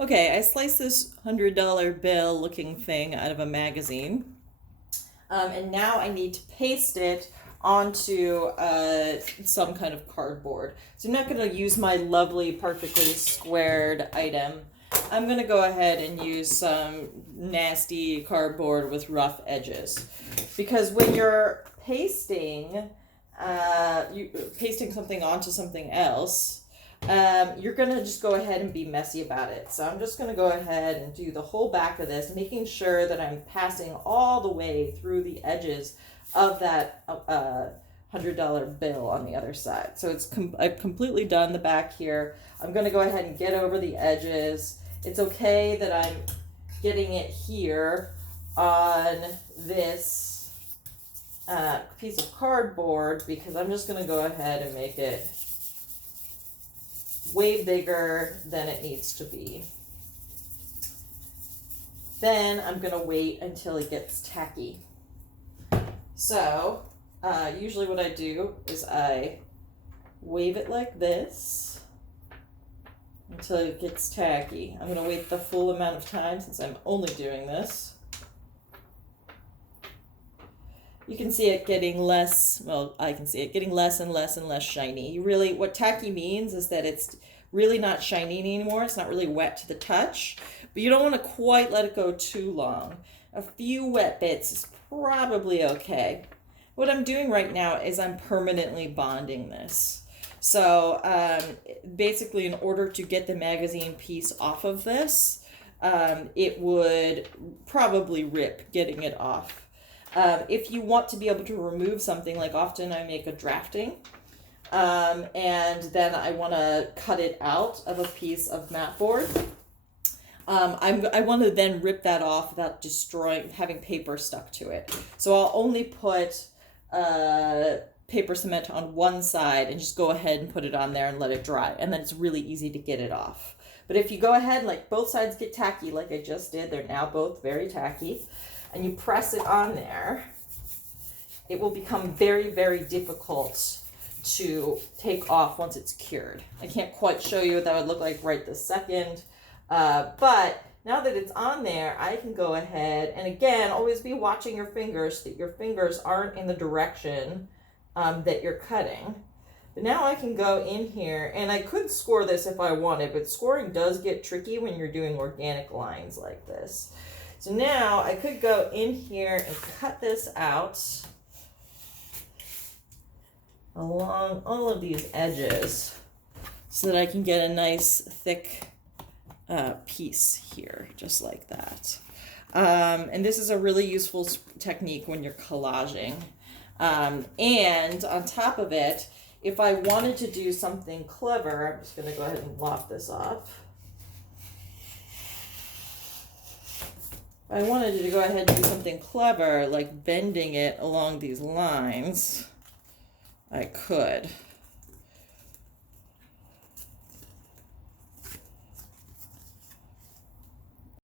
Okay, I sliced this $100 bill looking thing out of a magazine. And now I need to paste it onto some kind of cardboard. So I'm not going to use my lovely, perfectly squared item. I'm going to go ahead and use some nasty cardboard with rough edges. Because when you're pasting, pasting something onto something else, you're going to just go ahead and be messy about it. So I'm just going to go ahead and do the whole back of this, making sure that I'm passing all the way through the edges of that $100 bill on the other side. So I've completely done the back here. I'm going to go ahead and get over the edges. It's okay that I'm getting it here on this piece of cardboard, because I'm just going to go ahead and make it way bigger than it needs to be. Then I'm going to wait until it gets tacky. So usually what I do is I wave it like this until it gets tacky. I'm going to wait the full amount of time since I'm only doing this. You can see it getting less, well, I can see it getting less and less and less shiny. What tacky means is that it's really not shiny anymore. It's not really wet to the touch, but you don't want to quite let it go too long. A few wet bits is probably okay. What I'm doing right now is I'm permanently bonding this. So basically, in order to get the magazine piece off of this, it would probably rip getting it off. If you want to be able to remove something, like often I make a drafting, and then I want to cut it out of a piece of mat board. I want to then rip that off without having paper stuck to it. So I'll only put paper cement on one side and just go ahead and put it on there and let it dry. And then it's really easy to get it off. But if you go ahead, like both sides get tacky like I just did, they're now both very tacky, and you press it on there, it will become very, very difficult to take off once it's cured. I can't quite show you what that would look like right this second, but now that it's on there, I can go ahead and, again, always be watching your fingers so that your fingers aren't in the direction that you're cutting. But now I can go in here, and I could score this if I wanted, but scoring does get tricky when you're doing organic lines like this. So now I could go in here and cut this out along all of these edges so that I can get a nice thick piece here, just like that. And this is a really useful technique when you're collaging. And on top of it, if I wanted to do something clever, I'm just going to go ahead and lop this off. If I wanted to go ahead and do something clever, like bending it along these lines, I could.